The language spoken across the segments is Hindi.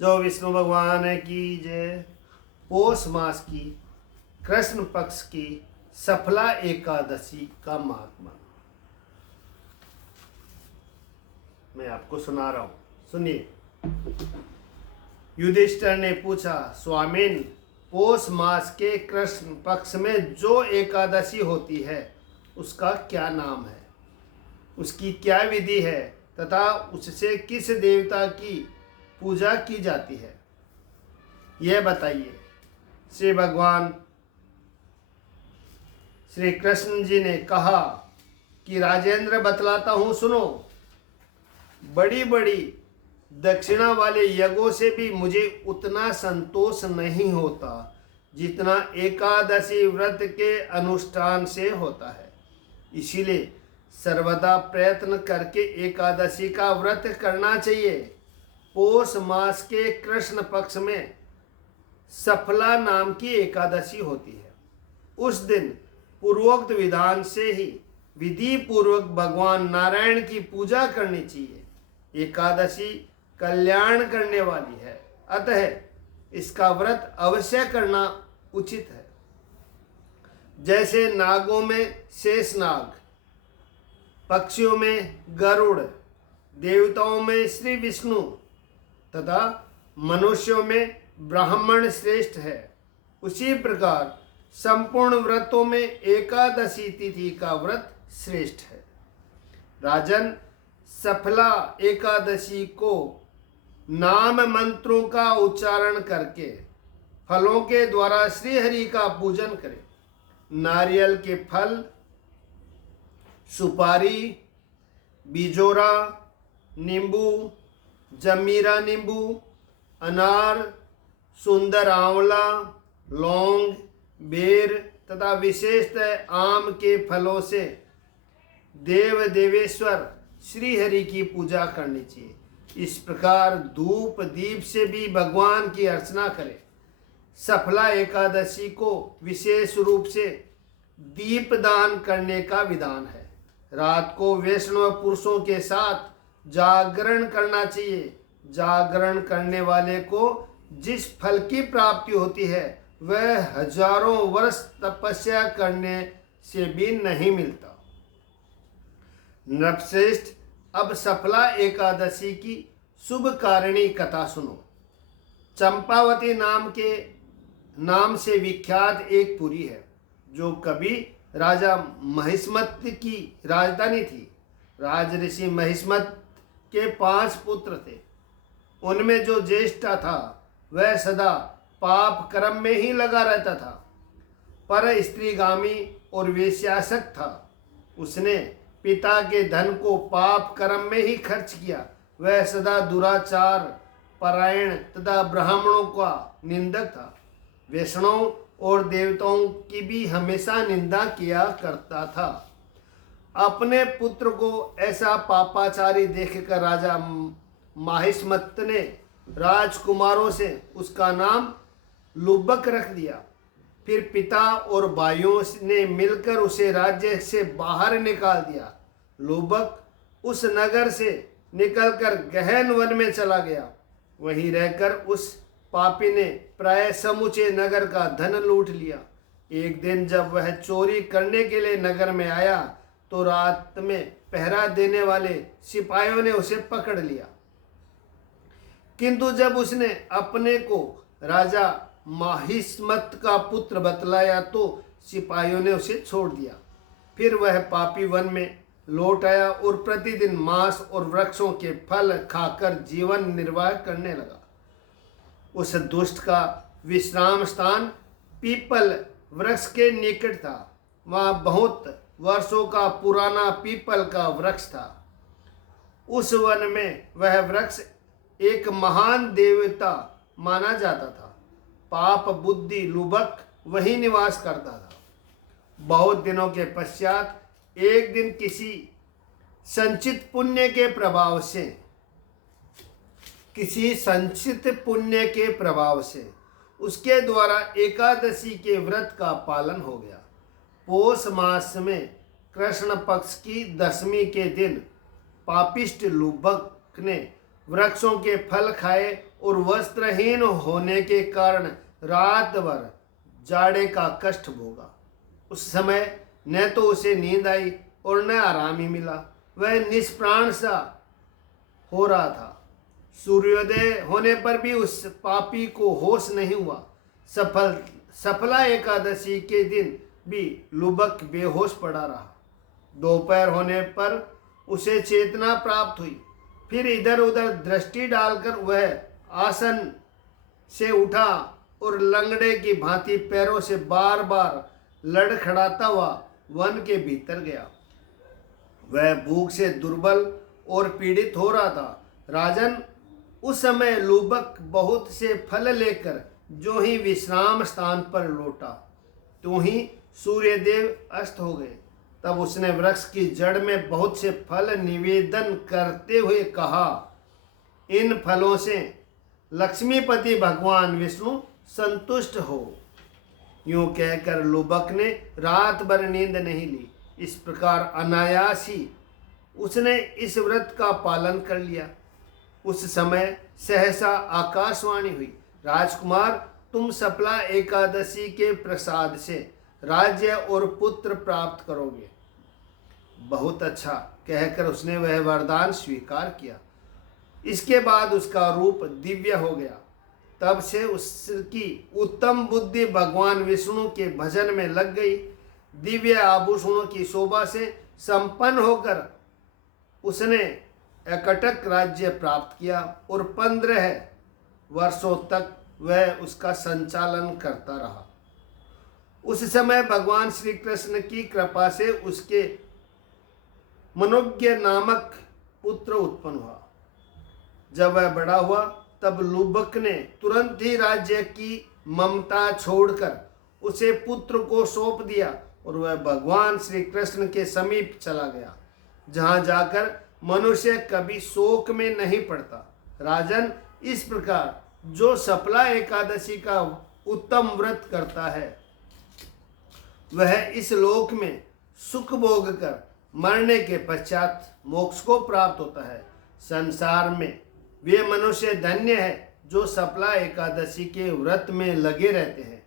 जो विष्णु भगवान की जय। पौष मास की कृष्ण पक्ष की सफला एकादशी का महात्मा मैं आपको सुना रहा हूं, सुनिए। युधिष्ठिर ने पूछा, स्वामिन, पौष मास के कृष्ण पक्ष में जो एकादशी होती है उसका क्या नाम है, उसकी क्या विधि है तथा उससे किस देवता की पूजा की जाती है, यह बताइए। श्री भगवान श्री कृष्ण जी ने कहा कि राजेंद्र, बतलाता हूँ, सुनो। बड़ी बड़ी दक्षिणा वाले यज्ञों से भी मुझे उतना संतोष नहीं होता जितना एकादशी व्रत के अनुष्ठान से होता है। इसीलिए सर्वदा प्रयत्न करके एकादशी का व्रत करना चाहिए। पौष मास के कृष्ण पक्ष में सफला नाम की एकादशी होती है। उस दिन पूर्वोक्त विधान से ही विधि पूर्वक भगवान नारायण की पूजा करनी चाहिए। एकादशी कल्याण करने वाली है, अतः इसका व्रत अवश्य करना उचित है। जैसे नागों में शेषनाग, पक्षियों में गरुड़, देवताओं में श्री विष्णु तथा मनुष्यों में ब्राह्मण श्रेष्ठ है, उसी प्रकार संपूर्ण व्रतों में एकादशी तिथि का व्रत श्रेष्ठ है। राजन, सफला एकादशी को नाम मंत्रों का उच्चारण करके फलों के द्वारा श्री हरि का पूजन करें। नारियल के फल, सुपारी, बिजोरा नींबू, जमीरा नींबू, अनार, सुंदर आंवला, लौंग, बेर तथा विशेषतः आम के फलों से देव देवेश्वर श्री हरि की पूजा करनी चाहिए। इस प्रकार धूप दीप से भी भगवान की अर्चना करें। सफला एकादशी को विशेष रूप से दीप दान करने का विधान है। रात को वैष्णव पुरुषों के साथ जागरण करना चाहिए। जागरण करने वाले को जिस फल की प्राप्ति होती है वह हजारों वर्ष तपस्या करने से भी नहीं मिलता। नृपश्रेष्ठ, अब सफला एकादशी की शुभ कारिणी कथा सुनो। चंपावती नाम से विख्यात एक पुरी है जो कभी राजा महिष्मत की राजधानी थी। राजऋषि महिष्मत के 5 पुत्र थे। उनमें जो ज्येष्ठ था वह सदा पाप कर्म में ही लगा रहता था, पर स्त्रीगामी और वेश्यासक्त था। उसने पिता के धन को पाप कर्म में ही खर्च किया। वह सदा दुराचार परायण तथा ब्राह्मणों का निंदक था। वैष्णव और देवताओं की भी हमेशा निंदा किया करता था। अपने पुत्र को ऐसा पापाचारी देखकर राजा महिष्मत ने राजकुमारों से उसका नाम लुब्बक रख दिया। फिर पिता और भाइयों ने मिलकर उसे राज्य से बाहर निकाल दिया। लुब्बक उस नगर से निकलकर गहन वन में चला गया। वहीं रहकर उस पापी ने प्राय समूचे नगर का धन लूट लिया। एक दिन जब वह चोरी करने के लिए नगर में आया तो रात में पहरा देने वाले सिपाहियों ने उसे पकड़ लिया। किंतु जब उसने अपने को राजा महिष्मत का पुत्र बतलाया तो सिपाहियों ने उसे छोड़ दिया। फिर वह पापी वन में लौट आया और प्रतिदिन मांस और वृक्षों के फल खाकर जीवन निर्वाह करने लगा। उस दुष्ट का विश्राम स्थान पीपल वृक्ष के निकट था। वहाँ बहुत वर्षों का पुराना पीपल का वृक्ष था। उस वन में वह वृक्ष एक महान देवता माना जाता था। पाप बुद्धि लुब्बक वहीं निवास करता था। बहुत दिनों के पश्चात एक दिन किसी संचित पुण्य के प्रभाव से उसके द्वारा एकादशी के व्रत का पालन हो गया। पौष मास में कृष्ण पक्ष की 10वीं के दिन पापिष्ट लुब्बक ने वृक्षों के फल खाए और वस्त्रहीन होने के कारण रात भर जाड़े का कष्ट भोगा। उस समय न तो उसे नींद आई और न आराम ही मिला। वह निष्प्राण सा हो रहा था। सूर्योदय होने पर भी उस पापी को होश नहीं हुआ। सफला एकादशी के दिन भी लुबक बेहोश पड़ा रहा। दोपहर होने पर उसे चेतना प्राप्त हुई। फिर इधर उधर दृष्टि डालकर वह आसन से उठा और लंगड़े की भांति पैरों से बार बार लड़खड़ाता हुआ वन के भीतर गया। वह भूख से दुर्बल और पीड़ित हो रहा था। राजन, उस समय लुबक बहुत से फल लेकर जो ही विश्राम स्थान पर लौटा, तो ही सूर्यदेव अस्त हो गए। तब उसने वृक्ष की जड़ में बहुत से फल निवेदन करते हुए कहा, इन फलों से लक्ष्मीपति भगवान विष्णु संतुष्ट हो। यूं कहकर लुबक ने रात भर नींद नहीं ली। इस प्रकार अनायास ही उसने इस व्रत का पालन कर लिया। उस समय सहसा आकाशवाणी हुई, राजकुमार, तुम सफला एकादशी के प्रसाद से राज्य और पुत्र प्राप्त करोगे। बहुत अच्छा कहकर उसने वह वरदान स्वीकार किया। इसके बाद उसका रूप दिव्य हो गया। तब से उसकी उत्तम बुद्धि भगवान विष्णु के भजन में लग गई। दिव्य आभूषणों की शोभा से संपन्न होकर उसने एकटक राज्य प्राप्त किया और 15 वर्षों तक वह उसका संचालन करता रहा। उस समय भगवान श्री कृष्ण की कृपा से उसके मनोज्ञ नामक पुत्र उत्पन्न हुआ। जब वह बड़ा हुआ तब लुबक ने तुरंत ही राज्य की ममता छोड़कर उसे पुत्र को सौंप दिया और वह भगवान श्री कृष्ण के समीप चला गया, जहां जाकर मनुष्य कभी शोक में नहीं पड़ता। राजन, इस प्रकार जो सफला एकादशी का उत्तम व्रत करता है वह इस लोक में सुख भोग कर मरने के पश्चात मोक्ष को प्राप्त होता है। संसार में वे मनुष्य धन्य है जो सफला एकादशी के व्रत में लगे रहते हैं।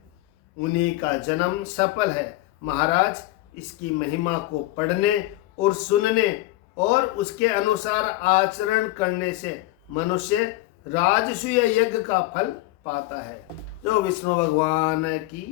उन्हीं का जन्म सफल है। महाराज, इसकी महिमा को पढ़ने और सुनने और उसके अनुसार आचरण करने से मनुष्य राजसूय यज्ञ का फल पाता है। जो विष्णु भगवान की